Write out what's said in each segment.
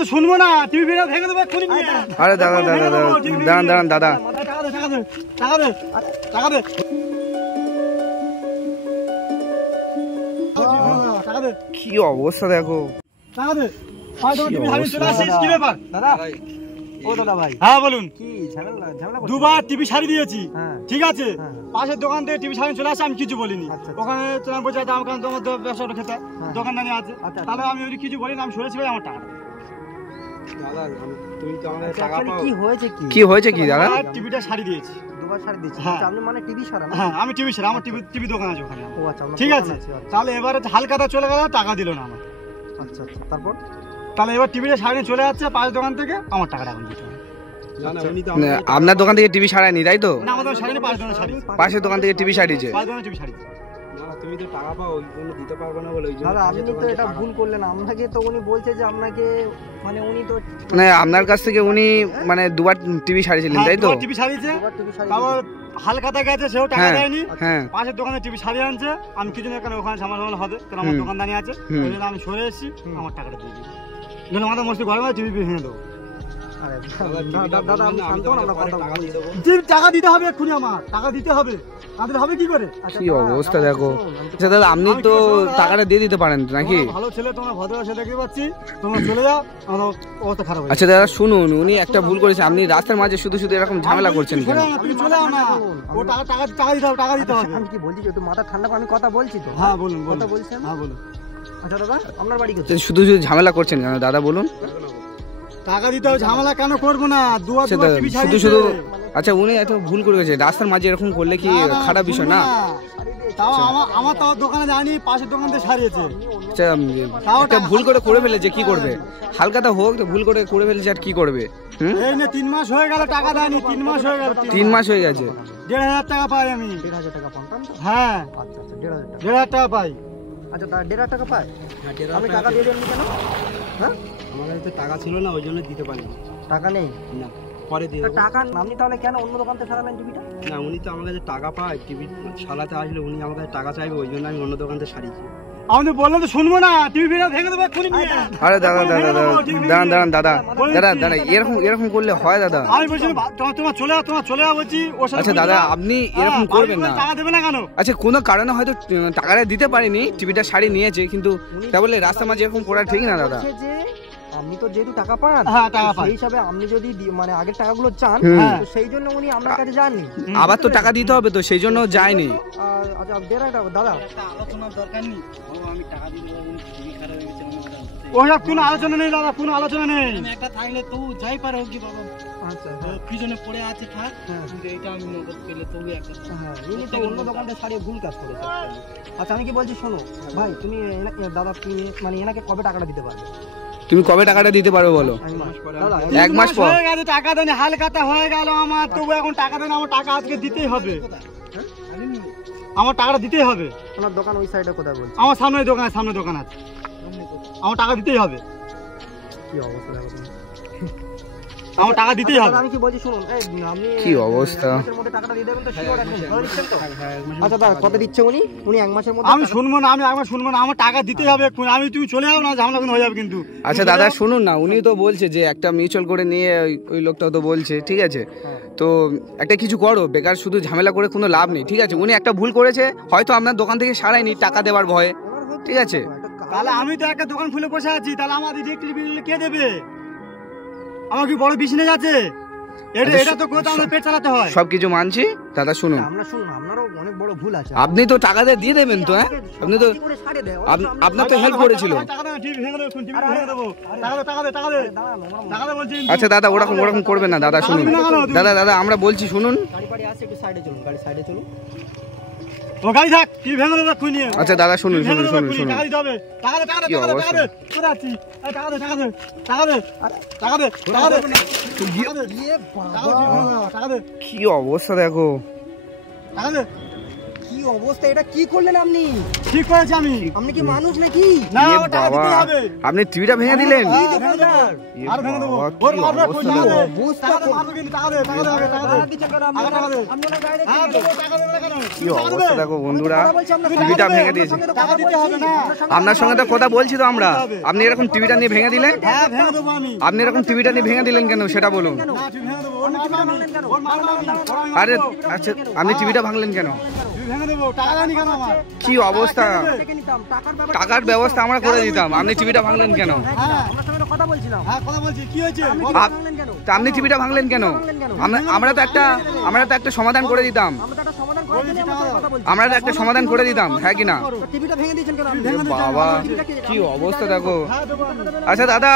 তো শুনবো না, টিভি ভেঙে দেবো এক্ষুনি। আরে দাদা দাঁড়ান দাদা, টাকা দে। কি অবস্থা দেখো। টাকা দে। কি ব্যাপার দাদা? ও দাদা ভাই, হ্যাঁ বলুন। কি ঝামেলা? দুবার টিভি সারি দিয়েছি, ঠিক আছে। পাশের দোকান থেকে টিভি সারি চলে আসে, আমি কিছু বলিনি। ওখানে তোমার বলছে তোমার ব্যবসাটা খেতে দোকানদানি আছে, তাহলে আমি কিছু বলিনি, আমি সরেছি ভাই, আমার টাকা। কি হয়েছে কি দাদা? টিভিটা সারি দিয়েছি, দুবার সারি দিয়েছি। আপনি মানে টিভি সারা? হ্যাঁ, আমি টিভি সারা, আমার টিভি দোকান আছে ওখানে। ও আচ্ছা, ঠিক আছে। তাহলে এবারে হালকাটা চলে গেল, টাকা দিল না আমার। আচ্ছা, তারপর? তাহলে এবার টিভিটা সারিয়ে চলে যাচ্ছে পাশের দোকান থেকে, আমার টাকাটা এখন দিতে হবে। আপনার দোকান থেকে টিভি সারায়নি তাই তো? না, আমাদের সারিনি, পাশের দোকান থেকে টিভি সারিয়েছে। তুমি তো টাকা পাও, ওই জন্য দিতে পারবে না বলে। দাদা আপনি তো এটা ভুল করলেন, আপনাকে তো উনি বলছে যে আপনাকে, মানে উনি তো মানে আপনার কাছ থেকে উনি মানে দুবার টিভি সারিয়েছিলেন তাই তো? টিভি সারিয়েছে, তারপর হালকাতা গেছে, সেও টাকা দেয়নি। পাশের দোকানে টিভি সারিয়ে আনছে, আমি কিছু না, কেন ওখানে ঝামেলা হবে, কারণ আমার দোকানদানি আছে, ওই জন্য আমি সরে এসেছি, আমার টাকাটা দিয়ে দিই। যেন আমাদের মস্তি গরম হয়, টিভি ভেঙে দেবো। টাকা দিতে হবে এক্ষুনি, আমার টাকা দিতে হবে, তাদের হবে কি করে? কি অবস্থা দেখো। আচ্ছা দাদা, আপনি তো টাকাটা দিয়ে দিতে পারেন নাকি? ভালো ছেলে, তোমার ভদ্র ছেলে দেখতে পাচ্ছি, তোমরা চলে যাও, আমার অবস্থা খারাপ। আচ্ছা দাদা শুনুন, উনি একটা ভুল করেছে, আপনি রাস্তার মাঝে শুধু এরকম ঝামেলা করছেন কেন? তুমি চলে যাও না, ও টাকা দিতে হবে, টাকা দিতে হবে। আমি কি বলছি, একটু মাথা ঠান্ডা করে আমি কথা বলছি তো। হ্যাঁ বলুন, কথা বলছেন। হ্যাঁ বলুন। আচ্ছা দাদা, আপনার বাড়ি কোথায়? শুধু ঝামেলা করছেন কেন দাদা বলুন? টাকা দিতে হবে, ঝামেলা কেন করবো না? শুধু আচ্ছা, উনি এত ভুল করে গেছে, রাস্তার মাঝে এরকম করলে কি খারাপ বিষয় না? তাও আমার তো দোকানে যায়নি, পাশের দোকান থেকে সারিয়েছে। একটা ভুল করে ফেলেছে, কি করবে? হালকাটা হোক, ভুল করে ফেলেছে, আর কি করবে? এই নে 3 মাস হয়ে গেল, টাকা দেয়নি, 3 মাস হয়ে গেল। 3 মাস হয়ে গেছে। 1,500 টাকা পাই আমি। 1,500 টাকা পান? হ্যাঁ। আচ্ছা, 1,500 টাকা পাই। আচ্ছা, 1,500 টাকা পাই। আপনি টাকা দিয়ে দেননি কেন? হ্যাঁ, আমার কাছে টাকা ছিল না, ওই জন্য দিতে পারিনি। টাকা নেই? না, পরে দিয়ে দেব। টাকা আপনি তাহলে কেন অন্য দোকান থেকে সারালেন টিভিটা? না, উনি তো আমার কাছে টাকা পায়, টিভি সারাতে আসলে উনি আমার কাছে টাকা চাইবে, ওই জন্য আমি অন্য দোকান থেকে সারিয়েছি। আমি তো বললাম তো শুনবো না, টিভি ভেঙে দেবো এক্ষুনি। আরে দাদা দাঁড়ান, এরকম করলে হয় দাদা? আমি বলছি তোমার চলে যাও বলছি। আচ্ছা দাদা, আপনি এরকম করবেন না। টাকা দেবে না কেন? আচ্ছা, কোনো কারণে হয়তো টাকাটা দিতে পারিনি, টিভিটা সারিয়ে নিয়েছে, কিন্তু তা বলে রাস্তার মাঝে এরকম করা ঠিক না দাদা। আপনি তো যেহেতু টাকা পান, সেই হিসাবে আপনি যদি মানে আগের টাকাগুলো চান, সেই জন্য উনি আপনার কাছে যাননি। আবার তো টাকা দিতে হবে, তো সেই জন্য যায়নি। আচ্ছা, 1,500 টাকা দাদা, আলোচনার দরকার নেই। আমি টাকা দিয়ে দেবো, টিভি খারাপ হয়ে গেছে। ওসব কোনো আলোচনা নেই দাদা, কোনো আলোচনা নেই। একটা থাকলে তো যাই পারে হোক কি বাবা। আচ্ছা, পিছনে পড়ে আছে থাক, এইটা আমি নগদ পেলে তবু একটা। হ্যাঁ, উনি তো অন্য দোকানটা সারিয়ে ভুল কাজ করেছে। আচ্ছা, আমি কি বলছি শোনো ভাই, তুমি দাদা মানে এনাকে কবে টাকাটা দিতে পারবে? তুমি কবে টাকাটা দিতে পারবে বলো? 1 মাস পর। হয়ে গেছে, টাকা দেন, হালকাতা হয়ে গেল আমার, তবু এখন টাকা দেন, আমার টাকা আজকে দিতেই হবে। আমার টাকাটা দিতেই হবে। তোমার দোকান ওই সাইডে কোথায় বলছো? আমার সামনে দোকান আছে, আমার টাকা দিতেই হবে। কি অবস্থা দেখো তুমি, আমার টাকা দিতেই হবে। আমি কি বলছি শুনুন, আপনি কি অবস্থা, এর মধ্যে টাকাটা দিয়ে দেবেন তো? শিওর একদম ধরে দিচ্ছেন তো? আচ্ছা দাদা, কত দিচ্ছে উনি 1 মাসের মধ্যে? আমি শুনবো না, আমি 1 মাস শুনবো না, আমার টাকা দিতেই হবে। তুমি চলে যাও না, ঝামেলা হয়ে যাবে কিন্তু। আচ্ছা দাদা শুনুন না, উনি তো বলছে যে একটা মিউচুয়াল করে নিয়ে, ওই লোকটাও তো বলছে, ঠিক আছে, তো একটা কিছু করো, বেকার শুধু ঝামেলা করে কোনো লাভ নেই, ঠিক আছে। উনি একটা ভুল করেছে, হয়তো আপনার দোকান থেকে সারায়নি টাকা দেওয়ার ভয়ে, ঠিক আছে। তাহলে আমি তো একটা দোকান খুলে বসে আছি, তাহলে আমার ইলেকট্রিক বিল কে দেবে? আমার কি বড় বিজনেস আছে? এটা তো কোথাও আমাদের পেট চালাতে হয়। সবকিছু মানছি দাদা, শুনুন, আপনারও অনেক বড় ভুল আছে। আপনি তো টাকা দিয়ে দেবেন তো? হ্যাঁ, আপনি তো, আপনার তো হেল্প করেছিল। আচ্ছা দাদা, ওরকম করবেন না দাদা, শুনুন দাদা, আমরা বলছি শুনুন। আচ্ছা দাদা শুনুন, কি অবস্থা দেখো। কি অবস্থা, এটা কি করলেন আপনি? ঠিক করেছি আমি। আপনি কি মানুষ নাকি? না, টাকা দিতে হবে। আপনি টিভিটা ভেঙে দিলেন? আর ভেঙে দেবো। ওর মারবে, অবস্থা মারবে কিন্তু টাকা দে, টাকা দে, টাকা দে। টাকা দে। আপনি না ডাইরেক্ট টাকা দেবে কেন? কি অবস্থা দেখো বন্ধুরা, টিভিটা ভেঙে দিয়েছে। টাকা দিতে হবে না। আপনার সঙ্গে তো কথা বলছি তো আমরা, আপনি এরকম টিভিটা নিয়ে ভেঙে দিলেন? হ্যাঁ, ভেঙে দেবো আমি। আপনি এরকম টিভিটা নিয়ে ভেঙে দিলেন কেন সেটা বলুন। না, তুই ভেঙে দেবো। ওর টিভিটা ভাঙলেন কেন? ওর মারবে আমি। আরে আচ্ছা, আপনি টিভিটা ভাঙলেন কেন? ভেঙে দেবো, টাকা দেয়নি কেন আমার? কি অবস্থা, টাকার ব্যবস্থা আমরা করে দিতাম, আপনি টিভিটা ভাঙলেন কেন? কথা বলছিলাম। হ্যাঁ, কথা বলছি। কি হয়েছে? তা আপনি টিভিটা ভাঙলেন কেন? আমরা তো একটা সমাধান করে দিতাম, আমরা তো একটা সমাধান করে দিতাম, হ্যাঁ কি না? টিভিটা ভেঙে দিয়েছেন কেন? বাবা কি অবস্থা দেখো। আচ্ছা দাদা,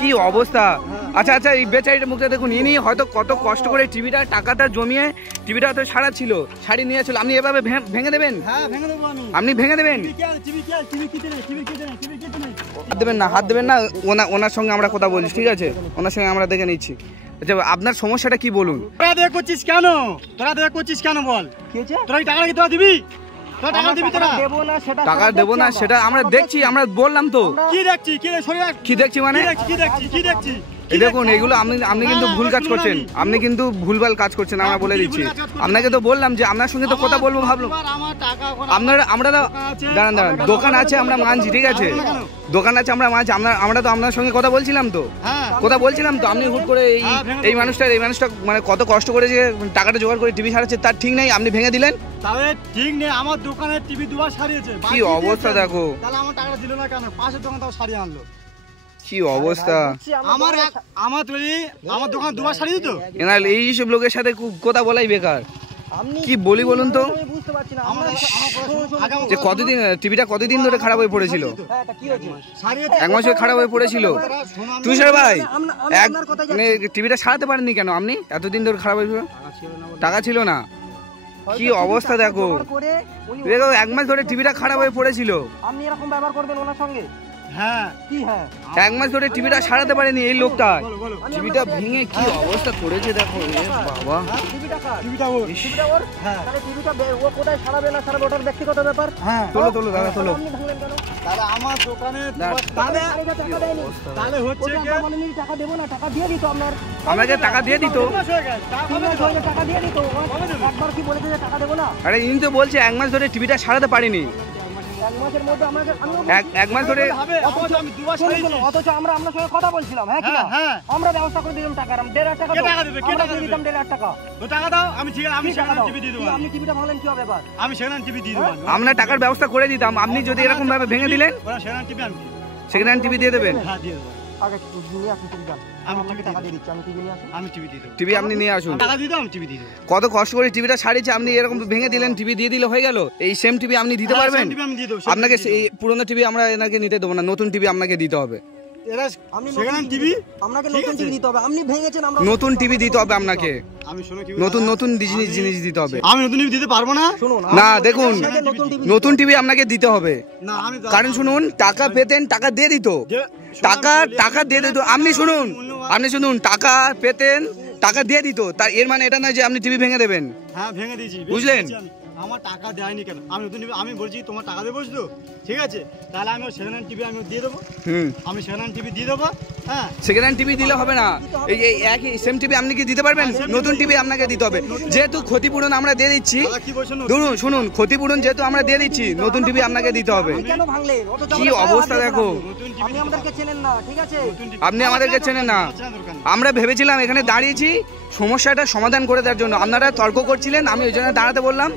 কি অবস্থা। আচ্ছা আচ্ছা, এই বেচারিটার মুখটা দেখুন, ইনি হয়তো কত কষ্ট করে টিভিটা টাকাটা জমিয়ে টিভিটা তো শাড়ি নিয়েছিল, আপনি এভাবে ভেঙে দেবেন? হ্যাঁ, ভেঙে দেবো আমি। আপনি ভেঙে দেবেন? হাত দেবেন না, হাত দেবেন না। ওনার সঙ্গে আমরা কথা বলছি, ঠিক আছে? ওনার সঙ্গে আমরা দেখে নিচ্ছি। আচ্ছা, আপনার সমস্যাটা কি বলুন? তোরা দেখ করছিস কেন? তোরা দেখ করছিস কেন বল? কি হয়েছে? তোরা এই টাকাটা কি তোরা দিবি? তোরা টাকা দিবি? তোরা দেব না সেটা, টাকা দেব না সেটা আমরা দেখছি, আমরা বললাম তো। কি দেখছি? কি দেখ? সরে কি দেখছি মানে? কি দেখছি? কি দেখছি? এই দেখুন, এগুলো আপনি কিন্তু ভুল কাজ করছেন, আপনি কিন্তু ভুলভাল কাজ করছেন, আমরা বলে দিচ্ছি। আপনাকে তো বললাম যে আপনার সঙ্গে তো কথা বলবো ভাবলাম। আমরা তো দাঁড়ান, দোকান আছে আমরা মানছি, ঠিক আছে? দোকান আছে আমরা মানছি, আমরা তো আপনার সঙ্গে কথা বলছিলাম তো, আপনি হুট করে এই মানুষটা মানে কত কষ্ট করে যে টাকাটা জোগাড় করে টিভি সারাচ্ছে, তার ঠিক নেই, আপনি ভেঙে দিলেন। তাহলে ঠিক নেই, আমার দোকানে টিভি দুবার সারিয়েছে। কি অবস্থা দেখো। তাহলে আমার টাকা দিল না কেন? পাশের দোকান তাও সারিয়ে আনলো। কি অবস্থা। আমার দোকান দুবার সারিয়ে দিত। এনার এইসব লোকের সাথে কথা বলাই বেকার। কি বলি বলুন তো, যে কতদিন টিভিটা কতদিন ধরে খারাপ হয়ে পড়েছিল? 1 মাস খারাপ হয়ে পড়েছিল। তুষার ভাই, টিভিটা সারাতে পারেননি কেন আপনি? এতদিন ধরে খারাপ হয়েছিল, টাকা ছিল না। কি অবস্থা দেখো, 1 মাস ধরে টিভিটা খারাপ হয়ে পড়েছিল। আপনি এরকম ব্যবহার করবেন ওনার সঙ্গে? হ্যাঁ, কি হ্যাঁ? 1 মাস ধরে টিভিটা সারাতে পারেনি এই লোকটা, টিভিটা ভেঙে কি অবস্থা করেছে দেখো। বাবা, টিভিটা ওর। হ্যাঁ, তাহলে টিভিটা ও কোথায় সারাবে না সারাবে ওটার ব্যক্তিগত ব্যাপার। হ্যাঁ, তোলো দাদা, তোলো। তাহলে আমার দোকানে তাহলে হচ্ছে কি, মানে টাকা দেব না, টাকা দিয়ে দিত আপনার। আমাকে টাকা দিয়ে দিত, টাকা দিয়ে দিত। একবার কি বলেছে যে টাকা দেব না? আরে ইনি তো বলছে 1 মাস ধরে টিভিটা সারাতে পারিনি। 1 মাসের মধ্যে আমাকে 1 মাস ধরে আমি দুবার সারিয়েছি। অথচ আমরা আপনার সঙ্গে কথা বলছিলাম, হ্যাঁ কি না? আমরা ব্যবস্থা করে দিলাম টাকার। 1.5 টাকা দেবে, কে টাকা দিতাম? 1.5 টাকা। তো টাকা দাও, আমি ঠিক আছে, আমি সেখানে টিভি দিয়ে দেব। আপনি টিভিটা ভাঙলেন কি হবে ব্যাপার? আমি সেখানে টিভি দিয়ে দেব। আমরা টাকার ব্যবস্থা করে দিতাম, আপনি যদি এরকম ভাবে ভেঙে দিলেন। সেখানে টিভি আমি সেকেন্ড হ্যান্ড টিভি দিয়ে দেবেন? হ্যাঁ, দিয়ে দেব। আগে নিয়ে আসুন টিভি। আমি আপনাকে টাকা দিয়ে দিচ্ছি, আমি টিভি নিয়ে আসুন। আমি টিভি দিয়ে দেব। টিভি আপনি নিয়ে আসুন, টাকা দিয়ে দাও, আমি টিভি দিয়ে দেব। কত কষ্ট করে টিভিটা সারিয়েছে, আপনি এরকম ভেঙে দিলেন, টিভি দিয়ে দিলে হয়ে গেল। এই সেম টিভি আপনি দিতে পারবেন? আপনাকে এই পুরনো টিভি আমরা এনাকে নিতে দেবো না, নতুন টিভি আপনাকে দিতে হবে। নতুন টিভি দিতে হবে আপনাকে, নতুন জিনিস দিতে হবে। আমি নতুন টিভি দিতে পারবো না। না দেখুন, নতুন টিভি আপনাকে দিতে হবে, কারণ শুনুন, টাকা পেতেন, টাকা দিয়ে দিত, টাকা দিয়ে দিত। আপনি শুনুন, টাকা পেতেন, টাকা দিয়ে দিত, তার এর মানে এটা না যে আপনি টিভি ভেঙে দেবেন। হ্যাঁ, ভেঙে দিয়েছি, বুঝলেন? আমার টাকা দেয়নি কেন? আমি নতুন টিভি, আমি বলছি তোমার টাকা দেবো তো, ঠিক আছে? তাহলে আমি সেকেন্ড হ্যান্ড টিভি আমি দিয়ে দেবো। আমি সেকেন্ড হ্যান্ড টিভি দিয়ে দেবো। হ্যাঁ, সেকেন্ড হ্যান্ড টিভি দিলে হবে না, এই একই সেম টিভি আপনি কি দিতে পারবেন? নতুন টিভি আপনাকে দিতে হবে, যেহেতু ক্ষতিপূরণ আমরা দিয়ে দিচ্ছি। শুনুন, ক্ষতিপূরণ যেহেতু আমরা দিয়ে দিচ্ছি, নতুন টিভি আপনাকে দিতে হবে। কি অবস্থা দেখো, আপনি আমাদেরকে চেনেন না, ঠিক আছে? আপনি আমাদেরকে চেনেন না। আমরা ভেবেছিলাম এখানে দাঁড়িয়েছি সমস্যাটা সমাধান করে দেওয়ার জন্য, আপনারা তর্ক করছিলেন, আমি ওই জন্য দাঁড়াতে বললাম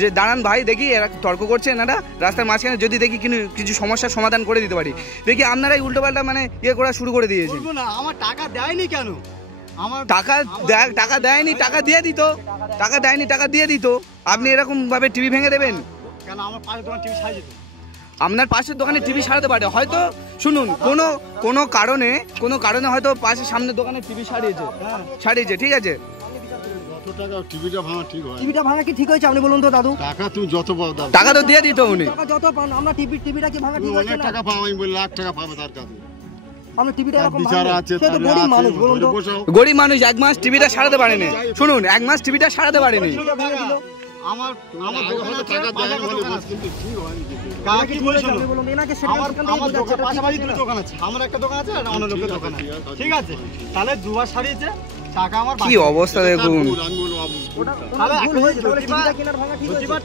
যে দাঁড়ান ভাই, দেখি এরা তর্ক করছে এনারা রাস্তার মাঝখানে, যদি দেখি কিছু সমস্যার সমাধান করে দিতে পারি। দেখি আপনারাই উল্টোপাল্টা মানে ইয়ে করা শুরু করে দিয়েছে। আমার টাকা দেয়নি কেন? আমার টাকা দেয়নি, টাকা দিয়ে দিত, টাকা দেয়নি, টাকা দিয়ে দিত। আপনি এরকম ভাবে টিভি ভেঙে দেবেন কেন? আমার পাশের দোকান টিভি সারিয়ে দিত। আপনার পাশের দোকানে টিভি সারাতে পারে হয়তো, শুনুন, কোনো কারণে হয়তো পাশের সামনের দোকানে টিভি সারিয়েছে, ঠিক আছে? টিভিটা ভাঙা কি ঠিক হয়েছে আপনি বলুন তো দাদু? টাকা তুমি যত পাও দাও, টাকা তো দিয়ে দিত উনি। টাকা যত পান, আমরা টিভিটা কি ভাঙা ঠিক হয়েছে? অনেক টাকা পাও, আমি বলি লাখ টাকা পাবে তার কাছে। আমরা টিভিটা এরকম বিচার আছে, সে তো গরিব মানুষ, বলুন তো। গরিব মানুষ 1 মাস টিভিটা সারাতে পারেনি। শুনুন, 1 মাস টিভিটা সারাতে পারেনি। আমার দোকান আছে, বাজার দোকান আছে, কিন্তু ঠিক হয়নি। কাকা কি বলেছো? আমার দোকান পাশাপাশি দুটো দোকান আছে, আমার একটা দোকান আছে আর অন্য লোকের দোকান আছে, ঠিক আছে? তাহলে দুবার সারিয়েছে টাকা আমার। কি অবস্থা দেখুন, তাহলে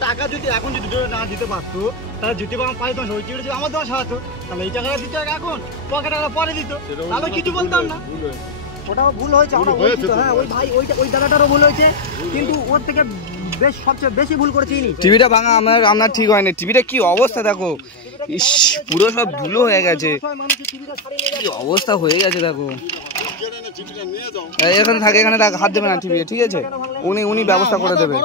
টাকা যদি এখন যদি না দিতে পারতো, তাহলে যদি আমার পাইতো ওই যদি আমার দোকান সারাতো, তাহলে এই টাকাটা দিত এখন, পকেট টাকা পরে দিত, তাহলে কিছু বলতাম না। ওটাও ভুল হয়েছে, আমরা বলছি তো, হ্যাঁ ওই ভাই ওই দাদাটারও ভুল হয়েছে, কিন্তু ওর থেকে সবচেয়ে বেশি ভুল করেছি ইনি। টিভিটা ভাঙা আপনার ঠিক হয়নি। টিভিটা কি অবস্থা দেখো, ইস পুরো সব ধুলো হয়ে গেছে, কি অবস্থা হয়ে গেছে দেখো। এখানে থাকে, এখানে হাত দেবে না টিভি, ঠিক আছে? উনি ব্যবস্থা করে দেবে।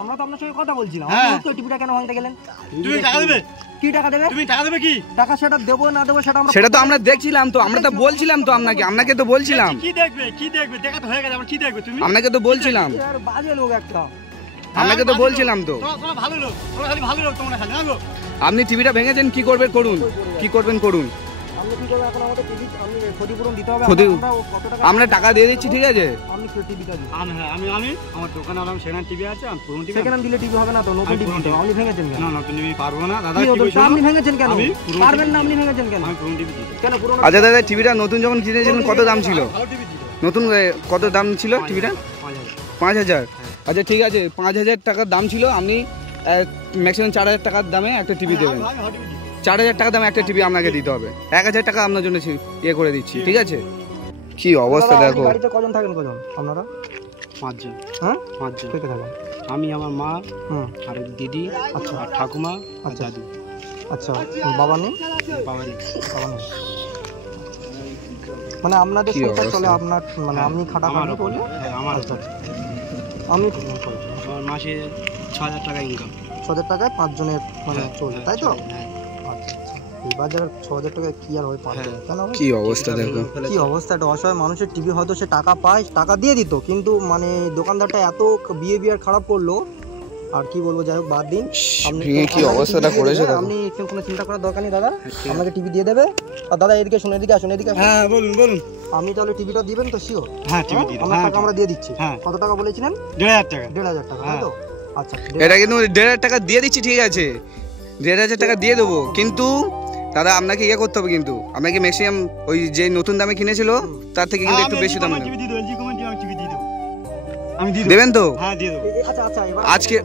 আমরা তো আপনার সঙ্গে কথা বলছিলাম, টিভিটা কেন ভাঙতে গেলেন? তুমি টাকা দেবে? কি টাকা দেবে? তুমি টাকা দেবে কি? টাকা সেটা দেবো না দেবো সেটা তো আমরা দেখছিলাম, তো আমরা তো বলছিলাম তো আপনাকে তো বলছিলাম। কি দেখবে দেখা তো হয়ে গেছে, আমরা কি দেখবে? তুমি আপনাকে তো বলছিলাম, বাজে লোক একটা, আপনাকে তো বলছিলাম তো। তোমরা ভালো লোক, তোমরা খালি ভালো লোক, তোমরা খালি না গো। আপনি টিভিটা ভেঙেছেন, কি করবেন করুন, কি করবেন করুন। আপনি কি করবেন এখন? আমাদের টিভি আপনি ক্ষতিপূরণ দিতে হবে, আমরা টাকা দিয়ে দিচ্ছি, ঠিক আছে? আপনি টিভিটা দিন। আমি আমার দোকানে আরাম সেখানে টিভি আছে, আমি পুরনো টিভি। সেখানে দিলে টিভি হবে না তো, নতুন টিভি দিতে হবে। আপনি ভেঙেছেন কেন? না নতুন টিভি পারবো না দাদা। কি বলছো? আপনি ভেঙেছেন কেন? পারবেন না, আপনি ভেঙেছেন কেন? আমি পুরনো টিভি দিই। কেন পুরনো? আচ্ছা দাদা, টিভিটা নতুন যখন কিনেছিলেন কত দাম ছিল? ভালো টিভি দিই। নতুন কত দাম ছিল টিভিটা? 5000। আচ্ছা ঠিক আছে, 5000 টাকার দাম ছিল। আপনি ম্যাক্সিমাম 4000 টাকার দামে একটা টিভি দেবেন। 4000 টাকা দামে একটা টিভি আপনাকে দিতে হবে। 1000 টাকা আপনার জন্য ইয়ে করে দিচ্ছি, ঠিক আছে? কি অবস্থা দেখো। বাড়িতে কজন থাকেন? কজন আপনারা? 5 জন। হ্যাঁ 5 জন। কে কে থাকেন? আমি, আমার মা, আর দিদি, আচ্ছা, আর ঠাকুমা, আর আচ্ছা দাদু। আচ্ছা, বাবা নেই? বাবা নেই। বাবা নেই। মানে আপনাদের সংসার চলে আপনার, মানে আপনি খাটাখাটি করলে? হ্যাঁ আমার। আচ্ছা আমি আমার মাসে 6000 টাকা ইনকাম। 6000 টাকায় 5 জনের মানে চলে, তাই তো? হ্যাঁ। আচ্ছা আচ্ছা, এই বাজারে 6000 টাকায় কি আর হয়? পারবে কেন? কি অবস্থা দেখো, কি অবস্থা। একটা অসহায় মানুষের টিভি হয়তো সে টাকা পায়, টাকা দিয়ে দিত, কিন্তু মানে দোকানদারটা এত বিহেভিয়ার খারাপ করলো, আর কি বলবো, যাই হোক বাদ দিন। কি অবস্থাটা করেছে দেখো। আপনি কোনো চিন্তা করার দরকার নেই দাদা, আপনাকে টিভি দিয়ে দেবে। আর দাদা এদিকে শুনে, এদিকে আসুন, এদিকে আসুন। হ্যাঁ বলুন। আমি তাহলে টিভিটা দিবেন তো? শিওর? হ্যাঁ টিভি দিই। আমার টাকা আমরা দিয়ে দিচ্ছি। হ্যাঁ। কত টাকা বলেছিলেন? 1500 টাকা। 1500 টাকা, তাই তো? আচ্ছা, এটা কিন্তু 1500 টাকা দিয়ে দিচ্ছি, ঠিক আছে? 1500 টাকা দিয়ে দেবো, কিন্তু দাদা আপনাকে ইয়ে করতে হবে, কিন্তু আপনাকে ম্যাক্সিমাম ওই যে নতুন দামে কিনেছিল তার থেকে কিন্তু একটু বেশি দামে টিভি দিয়ে দেব। এলজি কোম্পানি আমি টিভি দিয়ে দেব। আমি দিয়ে দেব। দেবেন তো? হ্যাঁ দিয়ে দেব। আচ্ছা আচ্ছা, এবার আজকে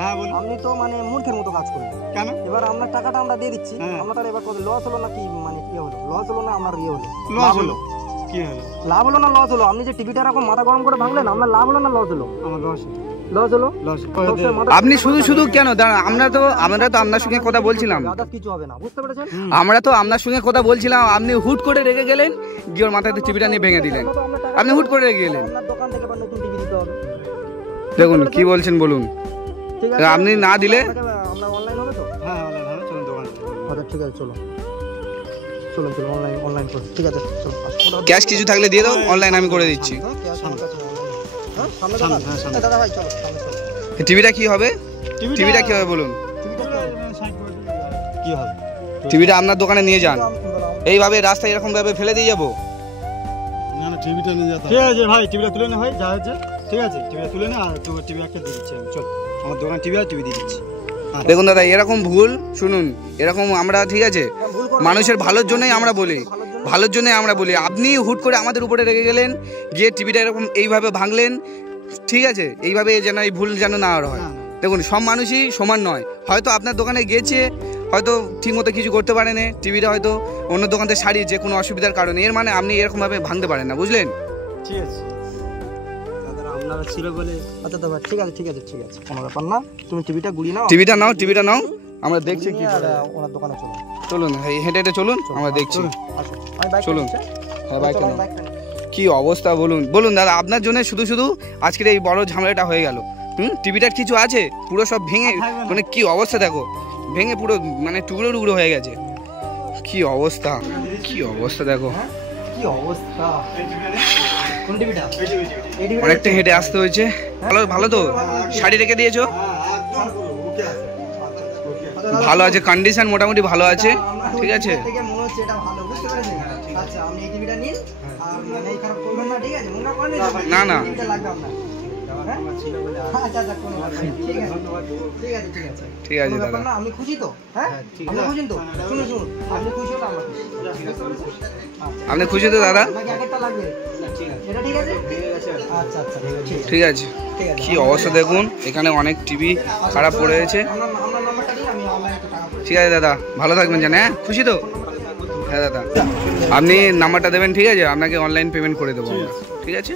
হ্যাঁ বলুন। আপনি তো মানে মূর্খের মতো কাজ করলেন। কেন? এবার আপনার টাকাটা আমরা দিয়ে দিচ্ছি, আমরা তাহলে এবার লস হলো না কি, মানে কি হলো? লস হলো না আপনার ইয়ে হলো? লস হলো। কি হলো? লাভ হলো না লস হলো? আপনি যে টিভিটা এরকম মাথা গরম করে ভাঙলেন, আপনার লাভ হলো না লস হলো? আমার লস হলো। লস হলো। আপনি শুধু কেন দাঁড়ান, আমরা তো আপনার সঙ্গে কথা বলছিলাম। কিছু হবে না, বুঝতে পেরেছেন? আমরা তো আপনার সঙ্গে কথা বলছিলাম, আপনি হুট করে রেগে গেলেন, গিয়ে ওর মাথায় টিভিটা নিয়ে ভেঙে দিলেন। আপনি হুট করে রেগে গেলেন। আপনার দোকান থেকে আবার নতুন টিভি দিতে হবে। দেখুন কি বলছেন বলুন। ঠিক আছে, আপনি না দিলে আমরা অনলাইন হবে তো? হ্যাঁ অনলাইন হবে, চলুন দোকানে। আচ্ছা ঠিক আছে, চলুন অনলাইন করি। ঠিক আছে চলো। ক্যাশ কিছু থাকলে দিয়ে দাও, অনলাইন আমি করে দিচ্ছি। হ্যাঁ সামনে দাদা ভাই, চলো সামনে চলো। টিভিটা কি হবে? টিভিটা কি হবে বলুন? কি হবে? টিভিটা আপনার দোকানে নিয়ে যান। এইভাবে রাস্তায় এরকম ভাবে ফেলে দিয়ে যাবো? না টিভিটা নিয়ে যেতে হবে। ঠিক আছে ভাই, টিভিটা তুলে নে ভাই, যা হচ্ছে ঠিক আছে। টিভিটা তুলে নে, আর তোমার টিভি একটা দিয়ে দিচ্ছি আমি। চল আমার দোকানে টিভি আর টিভি দিয়ে দিচ্ছি। দেখুন দাদা, এরকম ভুল শুনুন, এরকম আমরা, ঠিক আছে, মানুষের ভালোর জন্যই আমরা বলি, ভালোর জন্যই আমরা বলি। আপনি হুট করে আমাদের উপরে রেগে গেলেন, গিয়ে টিভিটা এরকম এইভাবে ভাঙলেন, ঠিক আছে? এইভাবে যেন এই ভুল যেন না আর হয়। দেখুন সব মানুষই সমান নয়, হয়তো আপনার দোকানে গেছে, হয়তো ঠিকমতো কিছু করতে পারেনি, টিভিটা হয়তো অন্য দোকান থেকে সারিয়েছে কোনো অসুবিধার কারণে, এর মানে আপনি এরকমভাবে ভাঙতে পারেন না, বুঝলেন? ঠিক আছে আপনারা ছিল বলে। আচ্ছা দাদা ঠিক আছে কোনো ব্যাপার না, তুমি টিভিটা গুড়ি নাও। টিভিটা নাও, আমরা দেখছি কি। আর ওনার দোকানে চলো, চলুন হেঁটে হেঁটে চলুন, আমরা দেখছি। চলুন। হ্যাঁ বাইক নাও। কি অবস্থা বলুন দাদা, আপনার জন্য শুধু আজকের এই বড় ঝামেলাটা হয়ে গেল। টিভিটার কিছু আছে পুরো সব ভেঙে, মানে কি অবস্থা দেখো, ভেঙে পুরো মানে টুকরো হয়ে গেছে। কি অবস্থা দেখো, কি অবস্থা। কোন টিভিটা? অনেকটা হেঁটে আসতে হয়েছে। ভালো তো শাড়ি রেখে দিয়েছো? ভালো আছে, কন্ডিশন মোটামুটি ভালো আছে, ঠিক আছে। থেকে মনে হচ্ছে এটা ভালো, বুঝতে পেরেছেন? আচ্ছা আপনি এই টিভিটা নিন, আর মানে এই খারাপ করবেন না, ঠিক আছে? মনে করেন না না টিভিটা লাগবে আপনার। আচ্ছা আচ্ছা, কোনো ব্যাপার না, ঠিক আছে ঠিক আছে ঠিক আছে ঠিক আছে কোনো ব্যাপার দাদা। না, আপনি খুশি তো? হ্যাঁ আপনি খুশি তো? শুনুন শুনুন, আপনি খুশি হলে আমরা খুশি, বুঝতে পেরেছেন? আচ্ছা। আপনি খুশি তো দাদা? নাকি আগেরটা লাগবে? এটা ঠিক আছে? আচ্ছা আচ্ছা ঠিক আছে। ঠিক আছে। কি অবস্থা দেখুন, এখানে অনেক টিভি খারাপ পড়ে রয়েছে। আপনার নাম্বারটা দিন, আমি অনলাইনে টাকা করে ঠিক আছে দাদা, ভালো থাকবেন জানেন। হ্যাঁ খুশি তো? হ্যাঁ দাদা, আপনি নাম্বারটা দেবেন, ঠিক আছে? আপনাকে অনলাইন পেমেন্ট করে দেবো আমরা, ঠিক আছে?